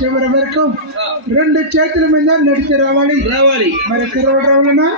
చివరి వరకు 2 చేతుల మీద నడిచి రావాలి. మరి కుర్రవాడు రావాలన్నా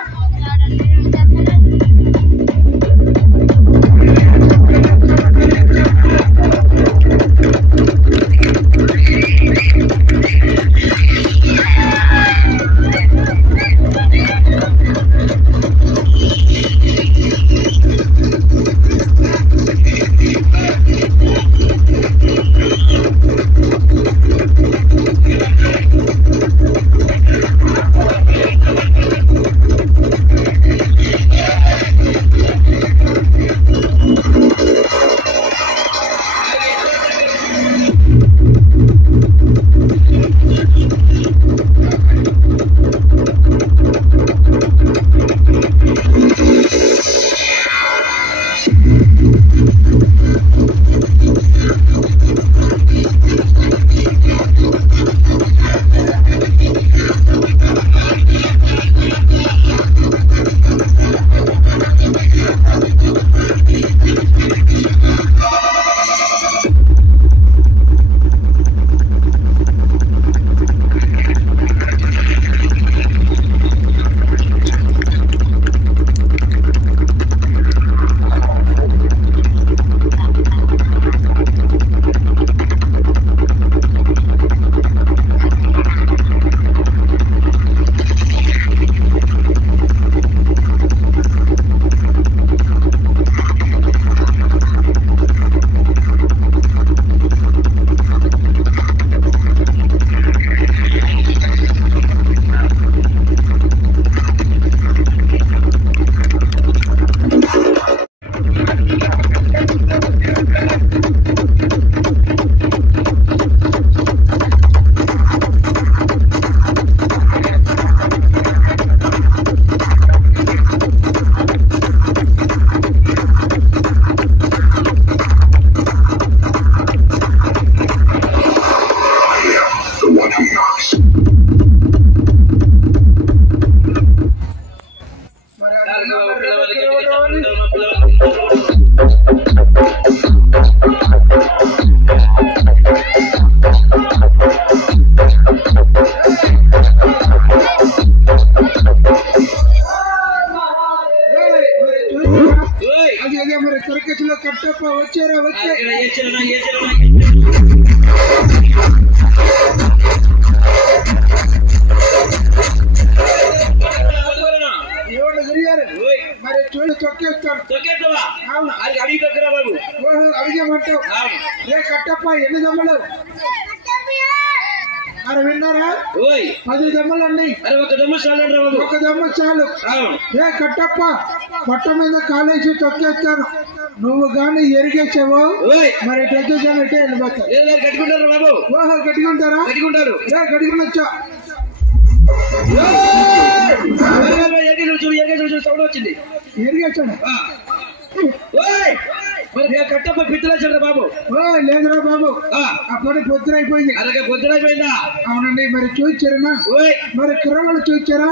కట్టప్ప పొట్ట మీద కాలేసి తొక్కేస్తాను. నువ్వు గాని ఎరిగేసావు మరి కట్టుకుంటారు బాబు. ఓహో కట్టుకుంటారా? కట్టుకున్నొచ్చా వచ్చింది ఎరిగేసాడు. కట్టప్ప పిత్తులేసాడు బాబు. లేదురా బాబు అప్పుడు పొద్దునైపోయింది. అలాగే పొద్దునైపోయిందా? అవునండి. మరి చూచారనా? మరి కుర్రవాళ్ళు చూచారా?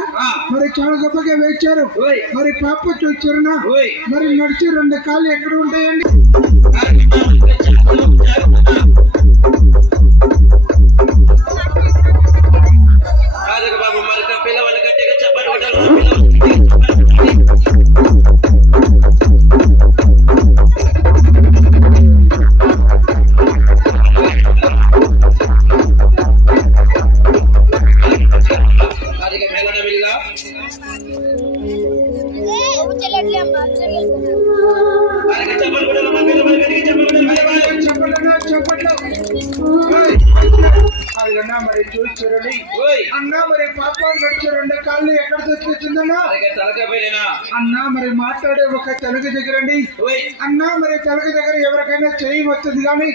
మరి చాలా గొప్పగా వేచారు. మరి పాప చూచారనా? మరి నడిచి 2 కాళ్ళు ఎక్కడ ఉంటాయండి? బాబు మరి పిల్లవాళ్ళ గట్టిగా చెప్పండి. మరి చూడండి అన్నా మరి పాప నడిచే 2 కాళ్ళు ఎక్కడ తెచ్చిందన్నా? అన్నా మరి మాట్లాడే ఒక తెలుగు దగ్గరండి. అన్నా మరి తెలుగు దగ్గర ఎవరికైనా చేయి వస్తుంది కానీ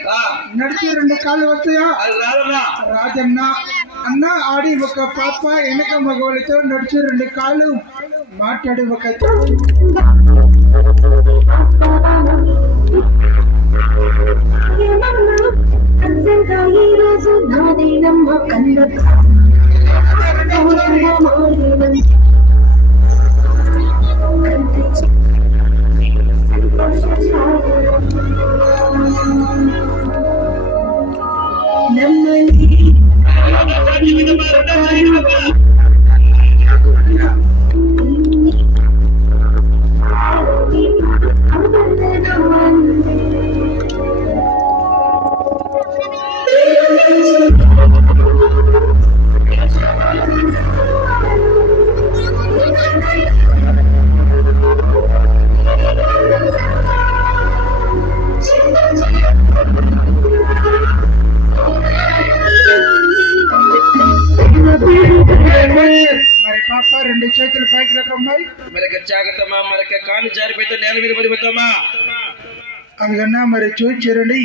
నడిచే 2 కాళ్ళు వస్తాయా? రాజన్నా అన్నా ఆడి ఒక పాప వెనక మగవాళ్ళతో నడిచే 2 కాళ్ళు మాట్లాడే ఒక మరి పాప రెండు చేతులు పైకి రకమ్మాయి మరొక జాగ్రత్తమ్మా మరొక కాలు జారిపోతే నేల మీద పడిపోతామా అదిగన్నా మరి చూచారండి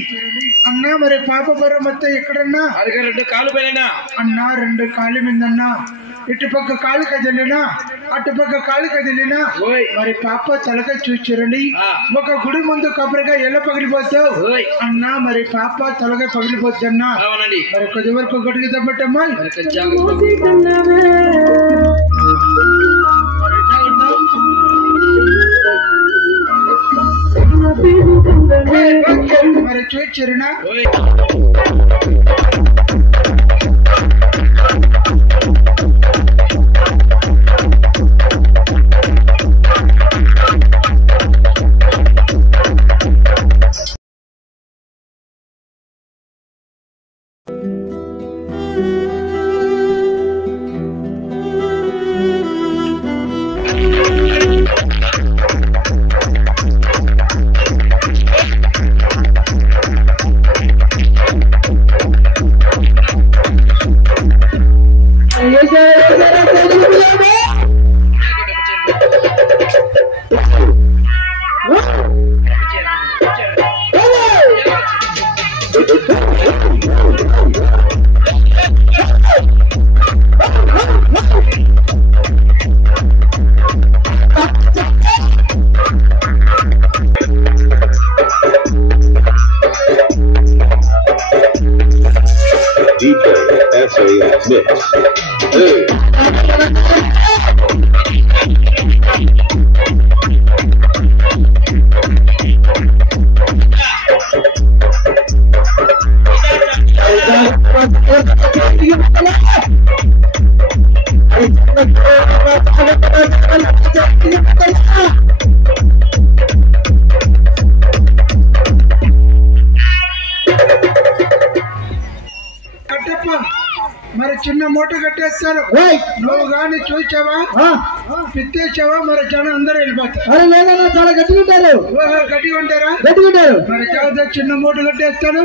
అన్నా మరి పాప బరం మొత్తం ఎక్కడన్నా అరగ రెండు కాలు పైన అన్నా రెండు కాలు మీదన్నా ఇటుపక్క కాలు కదిలినా అటుపక్క కాలు కదిలినా మరి పాప తలక చూచారండి ఒక గుడి ముందు కొబ్బరిగా ఎలా పగిలిపోతావు అన్నా మరి పాప తలక పగిలిపోద్దన్నా మరి కొద్ది వరకు గొడుగు దబ్బట్టమ్మా మరి చూచారునా మరి చిన్న మూట కట్టేస్తారు నువ్వు గాని చూచావా పిత్తేసావా మరి జనం అందరూ వెళ్ళిపోతారు లేదన్నా చాలా గట్టిగా ఉంటారు గట్టిగా ఉంటారా గట్టిగా ఉంటారు మరి జాగ్రత్త చిన్న మూట కట్టేస్తాను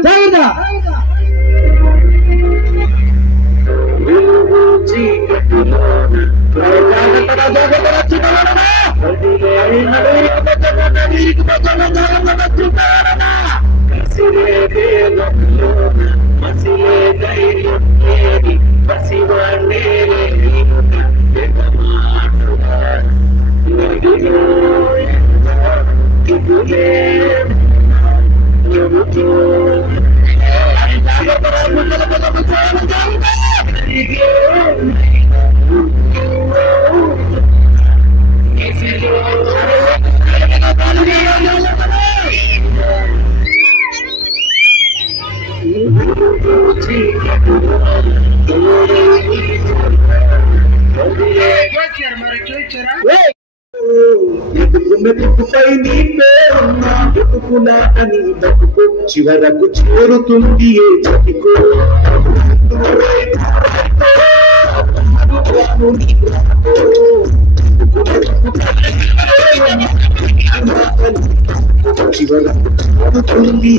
చివరకు చేరుతుంది ఏ చతికో చివరకు చేరుతుంది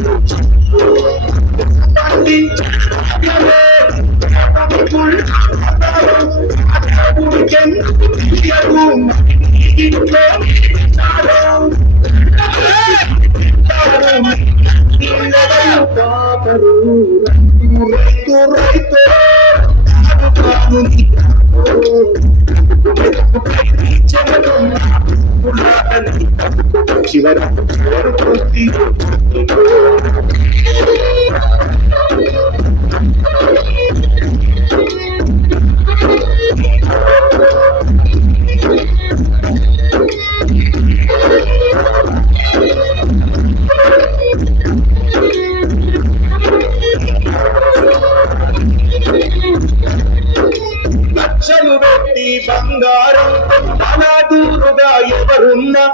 లక్షలు పెట్టి బంగారం అనాదూరుగా ఎవరున్నా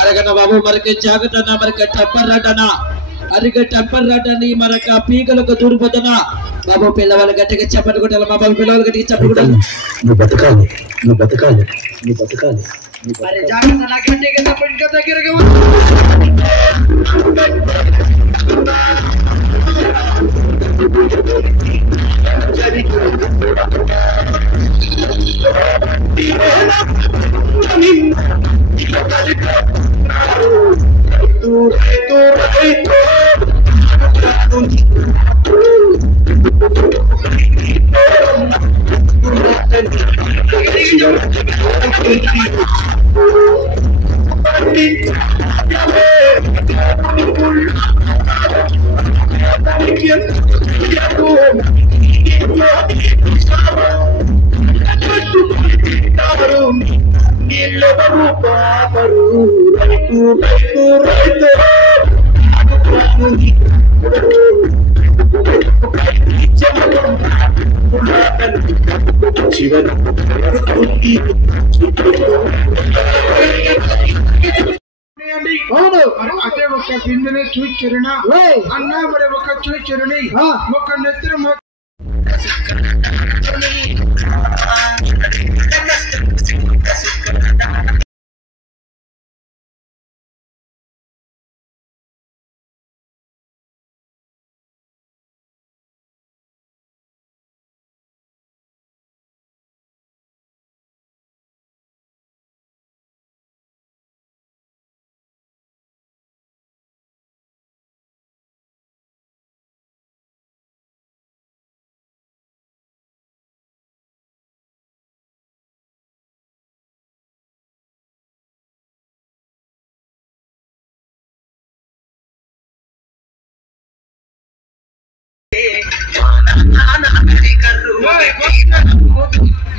అరగన బాబు మరొక జాగ్రత్త మరొక టెంపర్ రాటనా అరిగ టెంపర్ రాటని మరొక పీకలకు దూరిపోతున్నా బాబు పిల్లవాళ్ళు గట్టిగా చెప్పని కొట్టాలి మా బాబు పిల్లవాళ్ళు గట్టిగా చెప్పని కొట్టాలి నువ్వు బతకాలి నువ్వు బతకాలి నువ్వు బతకాలి మరి జాగ్రత్త నా గట్టిగా చెప్పండి ఇంకా దగ్గరగా అదే ఒక బిందుని చూచిరునా అన్నా మరి ఒక చూచిరుని ఒక నెత్తురు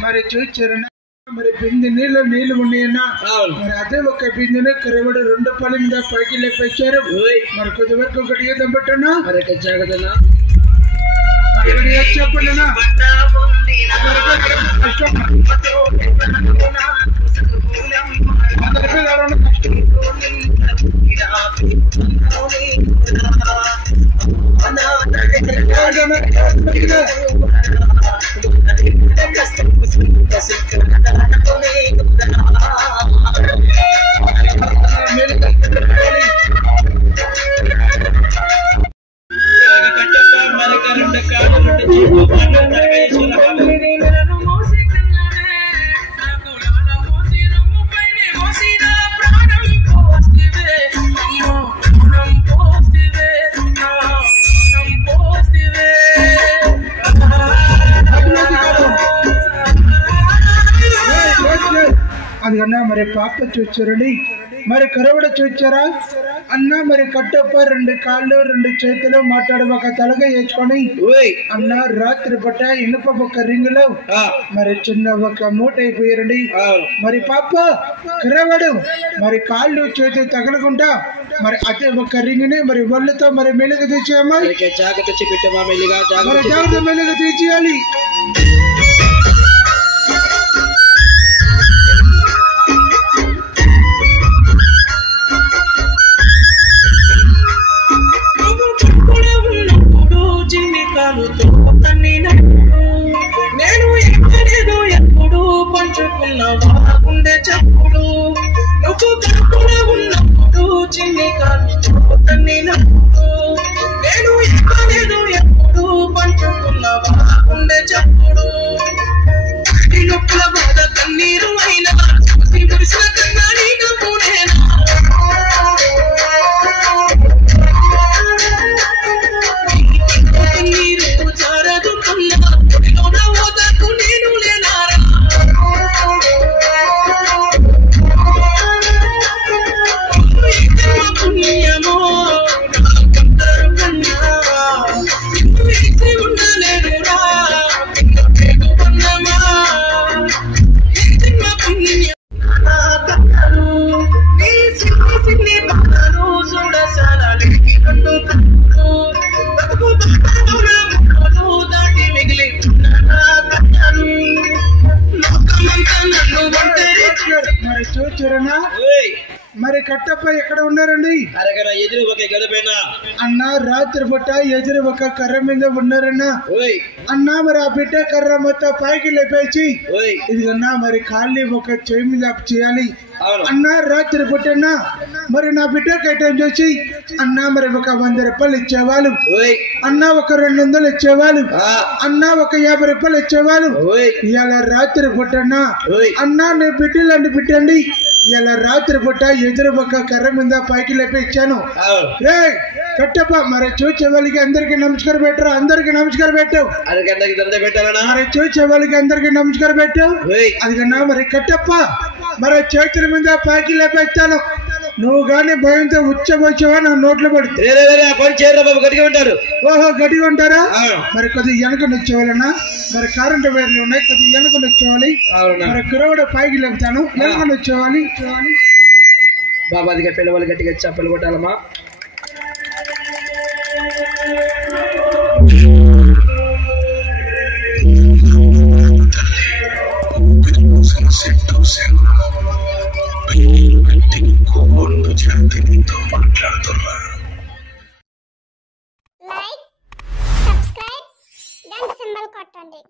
మరి చూచారన్నా మరి బిందె నీళ్లు ఉన్నాయన్నా మరి అదే ఒక బిందెని కరవడు 2 పళ్ళ మీద పైకి లేపేశారు మరి కొద్ది వరకు ఒకటి ఏదో పెట్టన్నా మరి జాగ్రత్తనా మరి చెప్పండినా అది అన్నా మరి పాప చూచారండి మరి కరవడ చూచారా అన్నా మరి కట్టప్ప 2 కాళ్ళు 2 చేతులు మాట్లాడబోక తలగా వేసుకొని అన్నా రాత్రి పట్ట ఇనుప ఒక రింగులో మరి చిన్న ఒక మూట అయిపోయారండి మరి పాప కరవడు మరి కాళ్ళు చేతులు తగలకుండా మరి అదే ఒక రింగుని మరి ఒళ్ళతో మరి మెలుగు తీసేయమ్మా జాగ్రత్త మెలుగు తీసేయాలి కాలుతో తన్నినప్పుడు నేను ఎక్కడేదో ఎప్పుడు పంచుకున్నవా గుండె చప్పుడు నువ్వు కాకుండా ఉన్నప్పుడు చిన్ని కాలుతో తన్నినప్పుడు నేను ఎక్కడేదో ఎప్పుడు పంచుకున్నవా గుండె చప్పుడు నొప్పుల బాధ కన్నీరు అయినా మురిసిన కన్నా నీకు పూనేనా కన్నీరు చారదు కన్నా ఓదాకు నేను లేనారా పుణ్యమో కన్నా నిన్ను వేసి ఉండలేనురా మరి చూచురనా మరి కట్టప్ప ఎక్కడ ఉన్నారండి ఎదురు ఒక గడపైన అన్న రాత్రి పూట ఎదురు ఒక కర్ర మీద ఉన్నారన్నా అన్నా మరి ఆ బిడ్డ కర్ర మొత్తం పైకి లేపేసి ఇదిగన్నా మరి కాళ్ళని ఒక చెవి మీద చేయాలి అన్నా రాత్రి పుట్టన్నా మరి నా బిడ్డకి ఐటమ్ చేసి అన్నా మరి ఒక 100 రూపాయలు ఇచ్చేవాళ్ళు అన్నా ఒక 200 ఇచ్చేవాళ్ళు అన్నా ఒక 50 రూపాయలు ఇచ్చేవాళ్ళు ఇవాళ రాత్రి పుట్టన్నా అన్నా నీ బిడ్డలండి బిడ్డండి ఇలా రాత్రి పూట ఎదురు ఒక కర్ర మీద పైకి లేపి ఇచ్చాను రే కట్టప్ప మరి చూసే వాళ్ళకి అందరికి నమస్కారం పెట్టరు అందరికి నమస్కారం పెట్టావు మరి చూసే వాళ్ళకి అందరికి నమస్కారం పెట్టావు అదిగన్నా మరి కట్టప్ప మరి చేతుల మీద పైకి లేపేస్తాను నువ్వు గానీ భయంతో ఉచ్చబోచ్చావా నా నోట్లో పడితే గట్టిగా ఉంటారు ఓహో గట్టిగా ఉంటారా మరి కొద్దిగా వెనక నొచ్చేవాళ్ళన్నా మరి కరెంట్ వైర్లు ఉన్నాయి కొద్దిగా వెనక నొచ్చేవాలి మరి కురవడ పైకి లేపుతాను వెనక నొచ్చేవాలి బాబా అదిగా పిల్లవాళ్ళు గట్టిగా చెప్పలు కొట్టాలమ్మా లైక్ సబ్స్క్రైబ్ గంట సింబల్ కొట్టండి.